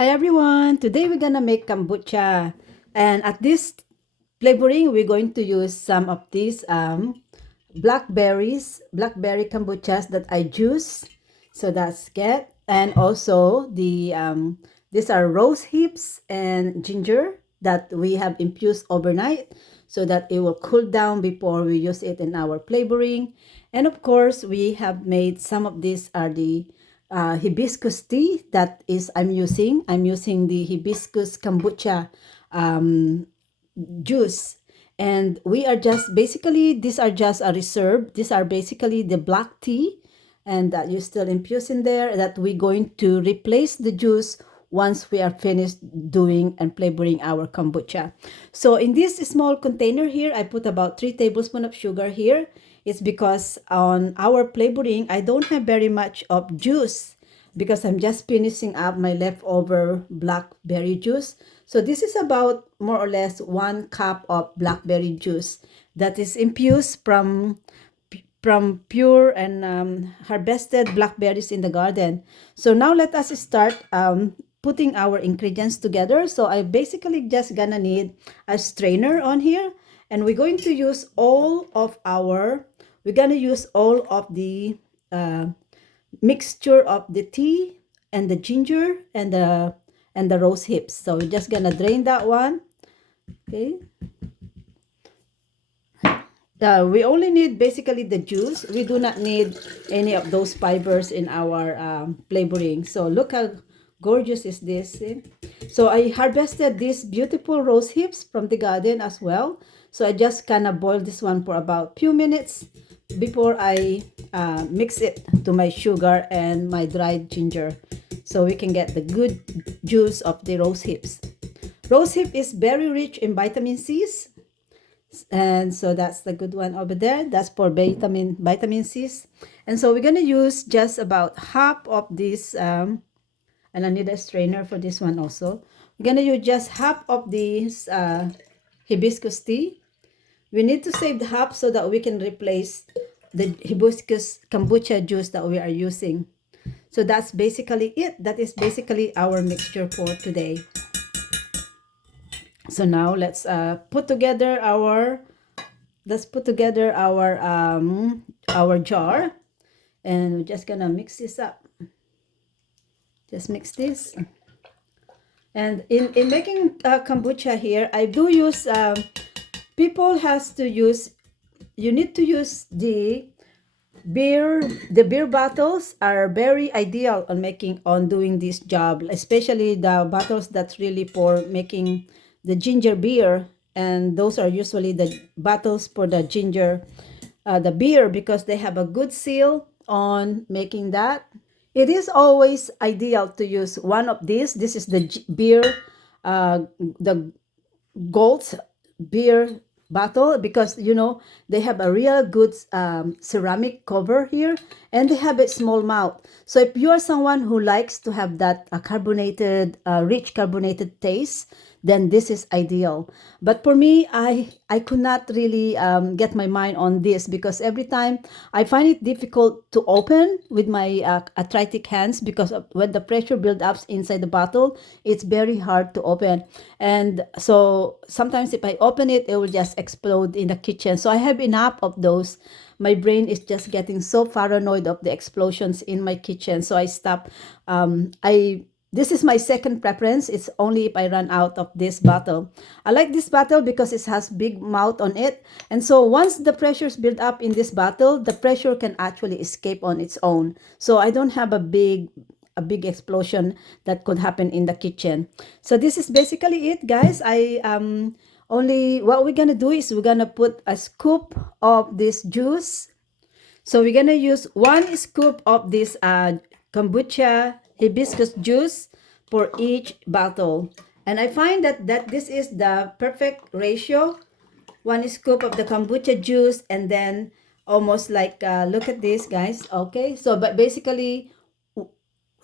Hi everyone, today we're gonna make kombucha, and at this flavoring we're going to use some of these blackberry kombuchas that I juice. So that's good. And also these are rose hips and ginger that we have infused overnight so that it will cool down before we use it in our flavoring. And of course we have made some of these are the hibiscus tea that is I'm using the hibiscus kombucha juice, and we are just basically these are just a reserve. These are basically the black tea, and that you still infuse in there that we're going to replace the juice once we are finished doing and flavoring our kombucha. So in this small container here, I put about 3 tablespoons of sugar here. It's because on our flavoring I don't have very much of juice because I'm just finishing up my leftover blackberry juice. So this is about more or less 1 cup of blackberry juice that is infused from pure and harvested blackberries in the garden. So now let us start putting our ingredients together. So I basically just gonna need a strainer on here, and we're going to use all of the mixture of the tea and the ginger and the rose hips. So we're just gonna drain that one. Okay. We only need basically the juice. We do not need any of those fibers in our flavoring. So look how gorgeous is this. So I harvested these beautiful rose hips from the garden as well. So I just kind of boiled this one for about few minutes before I mix it to my sugar and my dried ginger, so we can get the good juice of the rose hips. Rose hip is very rich in vitamin C's, and so that's the good one over there. That's for vitamin C's. And so we're gonna use just about half of this and I need a strainer for this one also. We're gonna use just half of this hibiscus tea. We need to save the half so that we can replace the hibiscus kombucha juice that we are using. So that's basically it. That is basically our mixture for today. So now let's put together our our jar, and we're just gonna mix this up. Just mix this. And in making kombucha here, I do use you need to use the beer bottles are very ideal on doing this job, especially the bottles that's really for making the ginger beer, and those are usually the bottles for the ginger the beer, because they have a good seal on making that. It is always ideal to use one of these. This is the beer the gold beer bottle, because they have a real good ceramic cover here, and they have a small mouth. So if you are someone who likes to have that carbonated rich carbonated taste, then this is ideal. But for me, I could not really get my mind on this, because every time I find it difficult to open with my arthritic hands, because when the pressure builds up inside the bottle, it's very hard to open. And so sometimes if I open it, it will just explode in the kitchen. So I have enough of those. My brain is just getting so paranoid of the explosions in my kitchen, so I stop. I This is my second preference. It's only if I run out of this bottle. I like this bottle because it has big mouth on it. And so once the pressures build up in this bottle, the pressure can actually escape on its own. So I don't have a big explosion that could happen in the kitchen. So this is basically it, guys. Only what we're gonna do is we're gonna put a scoop of this juice. So we're gonna use 1 scoop of this kombucha hibiscus juice for each bottle. And I find that this is the perfect ratio. 1 scoop of the kombucha juice, and then almost like look at this, guys. Okay, so but basically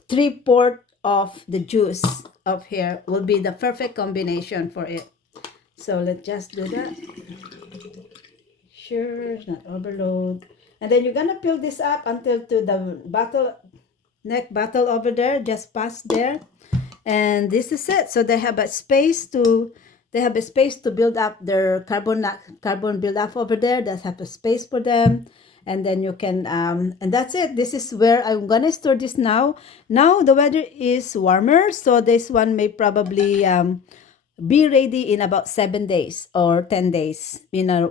3/4 of the juice of here will be the perfect combination for it. So let's just do that. Sure, not overload. And then you're gonna fill this up until to the bottle, neck bottle over there, just past there. And this is it. So they have a space to build up their carbon build up over there. That have a space for them. And then you can and that's it. This is where I'm gonna store this now. Now the weather is warmer, so this one may probably be ready in about 7 days or 10 days in a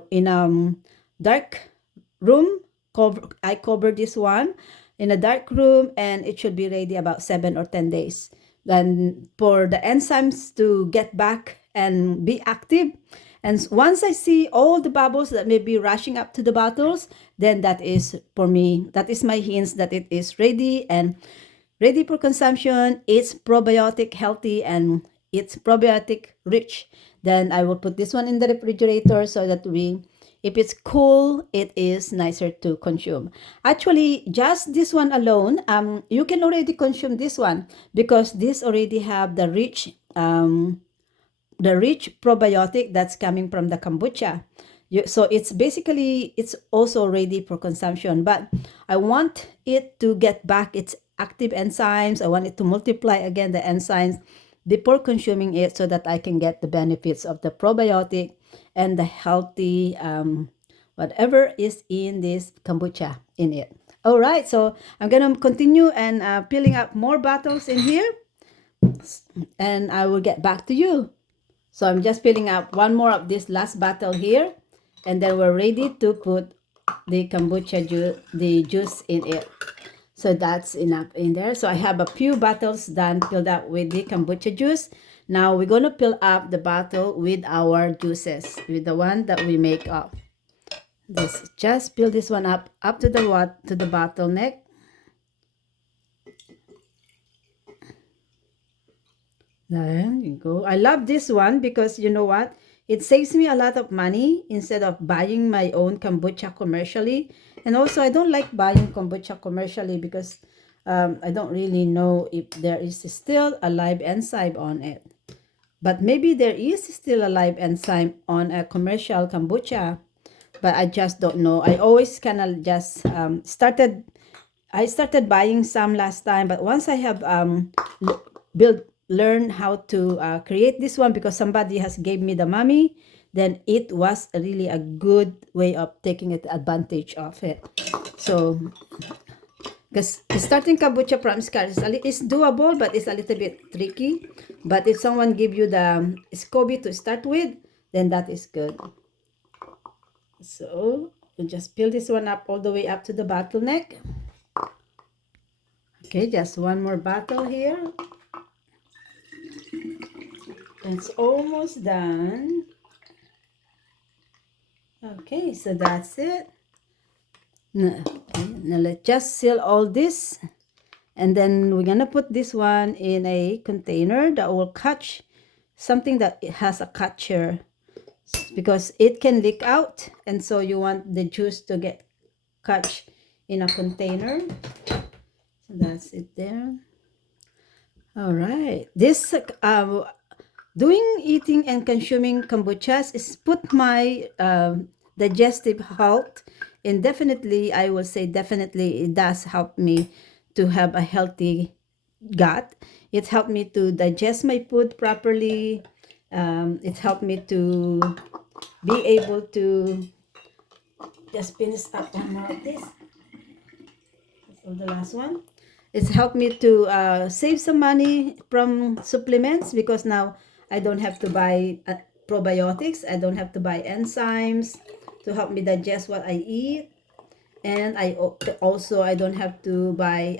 dark room. I cover this one in a dark room, and it should be ready about 7 or 10 days. Then for the enzymes to get back and be active, and once I see all the bubbles that may be rushing up to the bottles, then that is for me. That is my hints that it is ready and ready for consumption. It's probiotic healthy and it's probiotic rich. Then I will put this one in the refrigerator so that if it's cool, it is nicer to consume. Actually, just this one alone, you can already consume this one because this already have the rich probiotic that's coming from the kombucha. So it's also ready for consumption, but I want it to get back its active enzymes. I want it to multiply again the enzymes before consuming it so that I can get the benefits of the probiotic and the healthy whatever is in this kombucha in it. All right, so I'm gonna continue and filling up more bottles in here, and I will get back to you. So I'm just filling up one more of this last bottle here, and then we're ready to put the kombucha juice in it. So that's enough in there. So I have a few bottles done filled up with the kombucha juice. Now we're gonna fill up the bottle with our juices, with the one that we make up. Just fill this one up to the bottleneck. There you go. I love this one because you know what? It saves me a lot of money instead of buying my own kombucha commercially. And also, I don't like buying kombucha commercially because I don't really know if there is still a live enzyme on it. But maybe there is still a live enzyme on a commercial kombucha, but I just don't know. I always kind of just started buying some last time, but once I have learn how to create this one because somebody has gave me the money, then it was really a good way of taking advantage of it. So because starting kombucha from scratch is doable, but it's a little bit tricky. But if someone give you the SCOBY to start with, then that is good. So you just fill this one up all the way up to the bottleneck. Okay, just one more bottle here. It's almost done. Okay, so that's it. Now let's just seal all this, and then we're gonna put this one in a container that will catch something that it has a catcher because it can leak out, and so you want the juice to get catch in a container. So that's it there. All right, this eating and consuming kombuchas is put my digestive health, and definitely I will say definitely it does help me to have a healthy gut. It helped me to digest my food properly. It helped me to be able to just finish up one more of this. So the last one. It's helped me to save some money from supplements because now I don't have to buy probiotics. I don't have to buy enzymes to help me digest what I eat. And I don't have to buy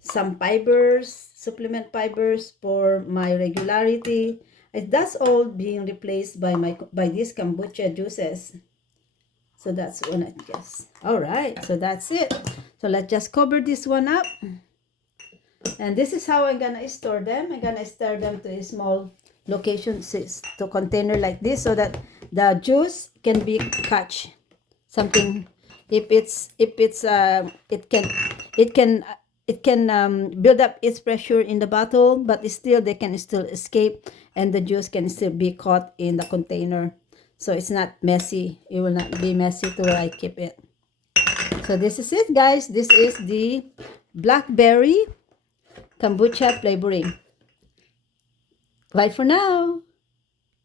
some fibers, supplement fibers for my regularity. That's all being replaced by these kombucha juices. So that's one, I guess. All right, so that's it. So let's just cover this one up. And this is how I'm gonna store them. I'm gonna store them to a small location, to container like this, so that the juice can be catch something. It can build up its pressure in the bottle, but they can still escape, and the juice can still be caught in the container. So it's not messy. It will not be messy to where I keep it. So this is it, guys. This is the Blackberry kombucha flavoring. Bye for now.